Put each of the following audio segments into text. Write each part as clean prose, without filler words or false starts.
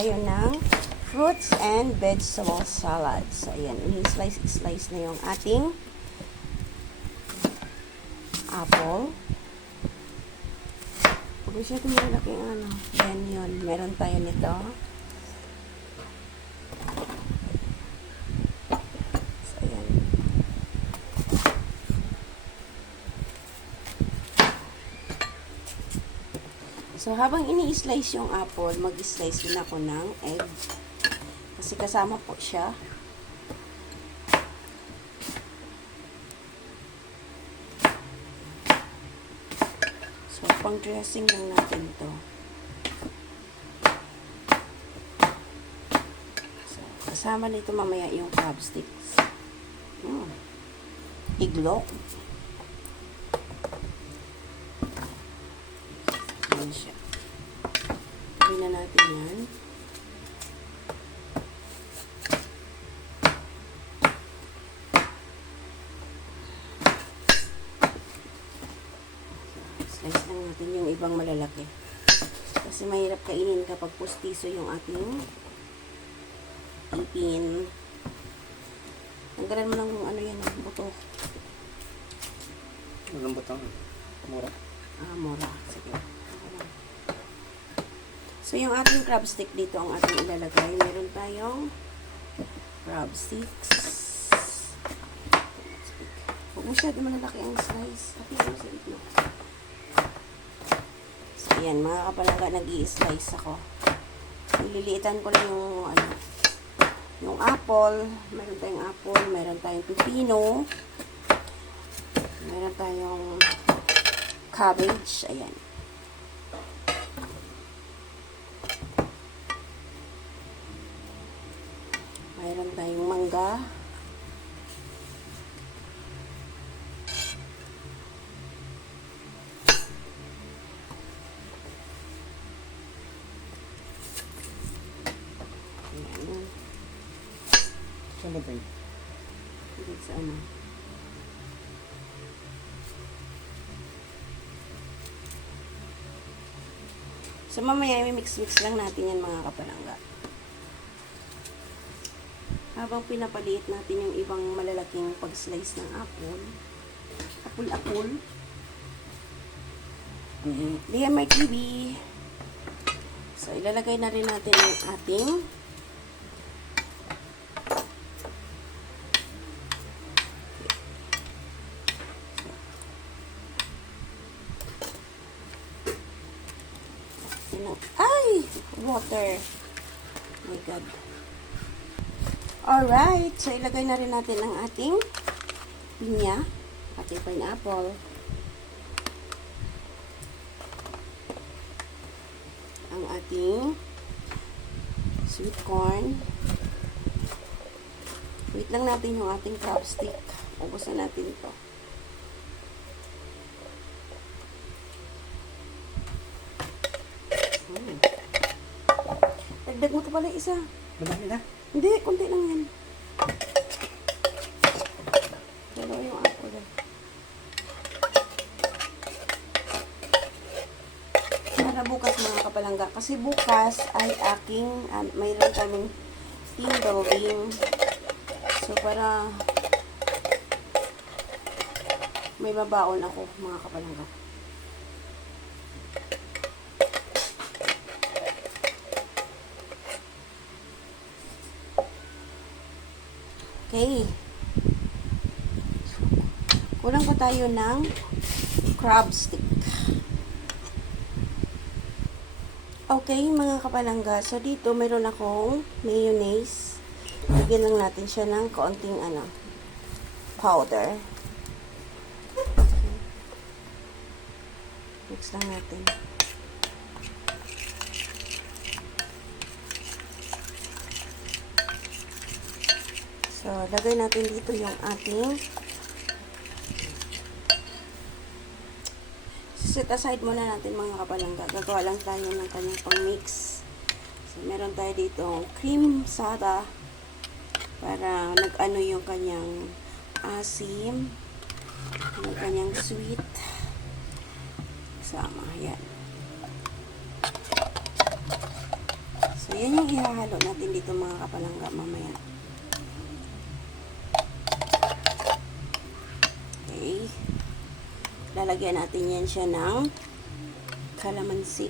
tayo ng fruits and vegetable salad. So, ayan. Ini-slice na yung ating apple. Huwag mo siya tumalaki ano. Then, yun. Meron tayo nito. So, ayan. So, habang ini-slice yung apple, mag-slice din ako ng egg. Kasi kasama po siya. So, pang-dressing lang natin to. So, kasama nito mamaya yung crab sticks. Iglok. Ayan siya. Gawin na natin yan. Slice lang natin yung ibang malalaki. Kasi mahirap kainin kapag pustiso yung ating ipin. Tanggalan mo ng ano yan, buto. Anong butang? Mura? Mura. Sige. So, yung ating crab stick dito ang ating ilalagay. Meron tayong crab sticks. Huwag masyado malalaki ang slice. Pati mo sa ito. So, ayan. Mga kapalaga, nag-i-slice ako. Nililiitan ko lang yung, ano, yung apple. Meron tayong apple. Meron tayong pipino. Meron tayong cabbage. Ayan. Mayroon tayong mangga. Ayan. Saan ba tayo? Dito sa ano. So, mamaya may mix-mix lang natin yan mga kapalangga. Habang pinapaliit natin yung ibang malalaking pag-slice ng apple. Apple. DMR TV. So, ilalagay na rin natin yung ating ay! Water. Oh my God. Alright. So, ilagay na rin natin ang ating pinya. Ating pineapple. Ang ating sweet corn. Wait lang natin yung ating crab stick. Ubos na natin ito. Dagdag mo ito pala isa. Madami na? Hindi, konti lang yan. Dalawa yung apple eh. Para bukas mga kapalangga. Kasi bukas ay aking, mayroon kaming team building. So, para may babaon ako mga kapalangga. Okay. Kulang pa tayo ng crab stick. Okay, mga kapalangga. So, dito mayroon akong mayonnaise. Lagyan lang natin siya ng kaunting powder. Mix lang natin. So, lagay natin dito yung ating set aside muna natin mga kapalangga. Gagawa lang tayo ng kanyang pang-mix. So, meron tayo dito cream soda para nag-ano yung kanyang asim, yung kanyang sweet. Sama, yan. So, yan yung ihahalo natin dito mga kapalangga mamaya. Okay. Lalagyan natin yan siya ng kalamansi.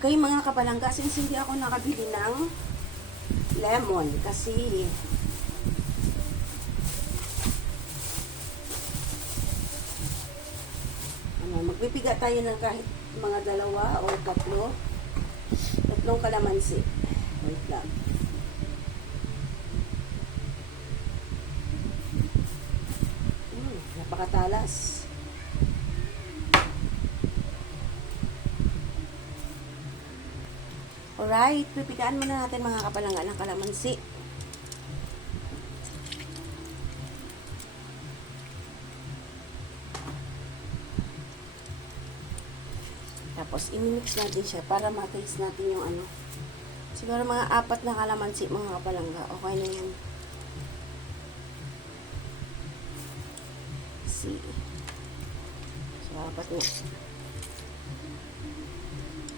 Okay mga kapalangga, since hindi ako nakabili ng lemon kasi magpipiga tayo ng kahit mga 2 o 3 kalamansi. Wait lang. Napakatalas. Alright, pipigaan muna natin mga kapalangga ng kalamansi. Tapos, imimix natin siya para ma-taste natin yung ano. Siguro mga 4 na kalamansi mga kapalangga. Okay na yan. See. So, 4 na.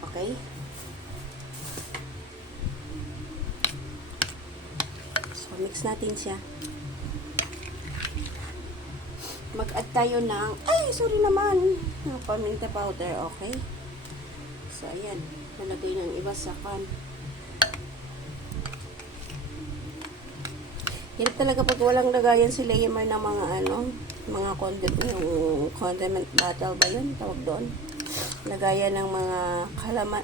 Okay. Mix natin siya. Mag-add tayo ng, sorry naman, ng paminta powder, okay? So, ayan. Nalagay ng iba sa kan. Hirap talaga pag walang lagayan si Laymer ng mga mga condiment bottle ba yun? Tawag doon. Lagayan ng mga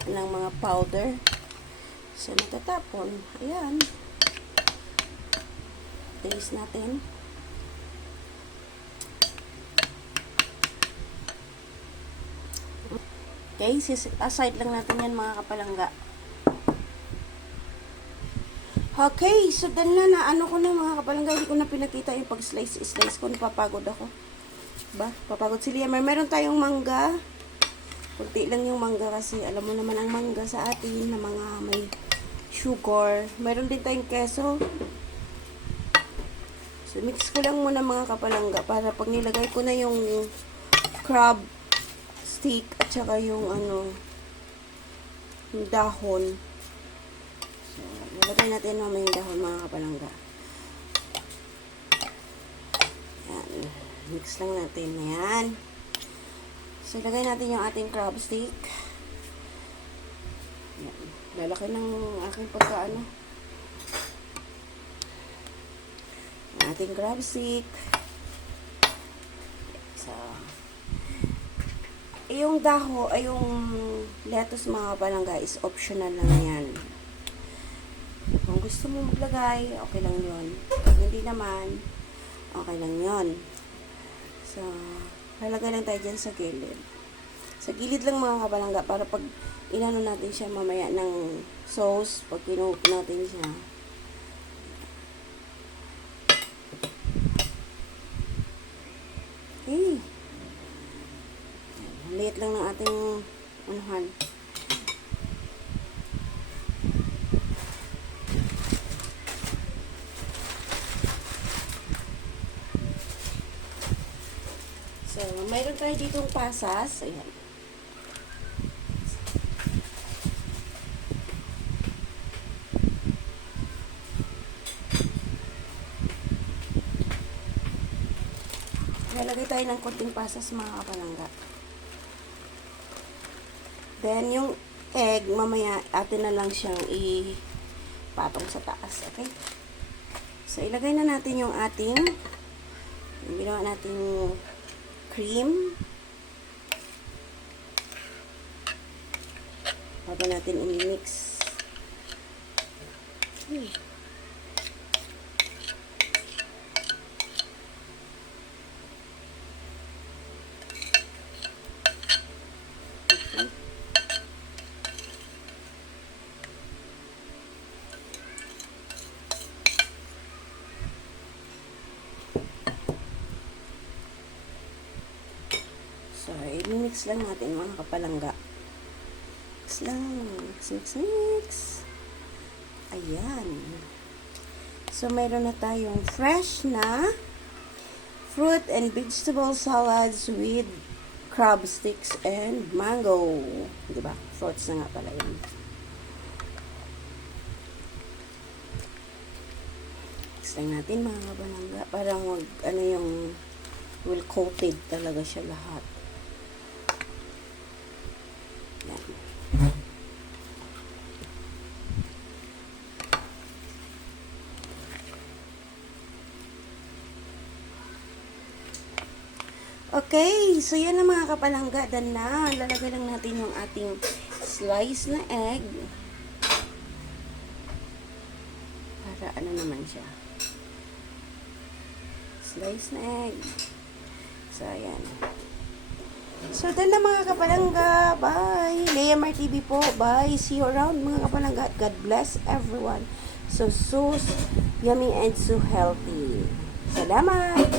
ng mga powder. So, natatapon. Ayan. Taste natin. Okay, aside lang natin yan mga kapalangga. Okay, so dahil na ko na mga kapalangga, hindi ko na pinakita yung pag-slice ko, napapagod ako. Papagod si Liam. Meron tayong mangga. Kunti lang yung mangga kasi alam mo naman ang mangga sa atin na mga may sugar. Meron din tayong keso. So, mix ko lang muna mga kapalangga para pag nilagay ko na yung crab stick at saka yung yung dahon. So, nilagay natin mamaya yung dahon mga kapalangga. Yan. Mix lang natin. Yan. So, ilagay natin yung ating crab stick. Yan. Lalaki ng aking pagkaano. Ating crab stick. So, yung yung lettuce mga kapalangga is optional lang yan. Kung gusto mo maglagay, okay lang yun. Kung hindi naman, okay lang yun. So, lalagay lang tayo dyan sa gilid. Sa gilid lang mga kapalangga para pag inano natin siya mamaya ng sauce, pag kinuha natin siya. Okay. Liit lang ng ating unahan. So, mayroon tayo ditong pasas. Ayan. Lalagay tayo ng konting pasas mga kapalangga. Then, yung egg, mamaya atin na lang siyang ipatong sa taas. Okay? So, ilagay na natin yung ating ginawa nating cream. Bago natin i-mix. So, i-mix lang natin mga kapalangga. Mix lang. Mix. Ayan. So, meron na tayong fresh na fruit and vegetable salads with crab sticks and mango. Diba? Fruits na nga pala yun. Mix lang natin mga kabalangga. Parang ano yung well coated talaga siya lahat. Yan. Okay, so yan na mga kapalangga. Dan na, lalagay lang natin yung ating slice na egg. Para ano naman siya. Slice na egg. So, ayan. So, dan na mga kapalangga. Bye! Leamar TV po. Bye! See you around mga kapalangga. God bless everyone. So yummy and so healthy. Salamat!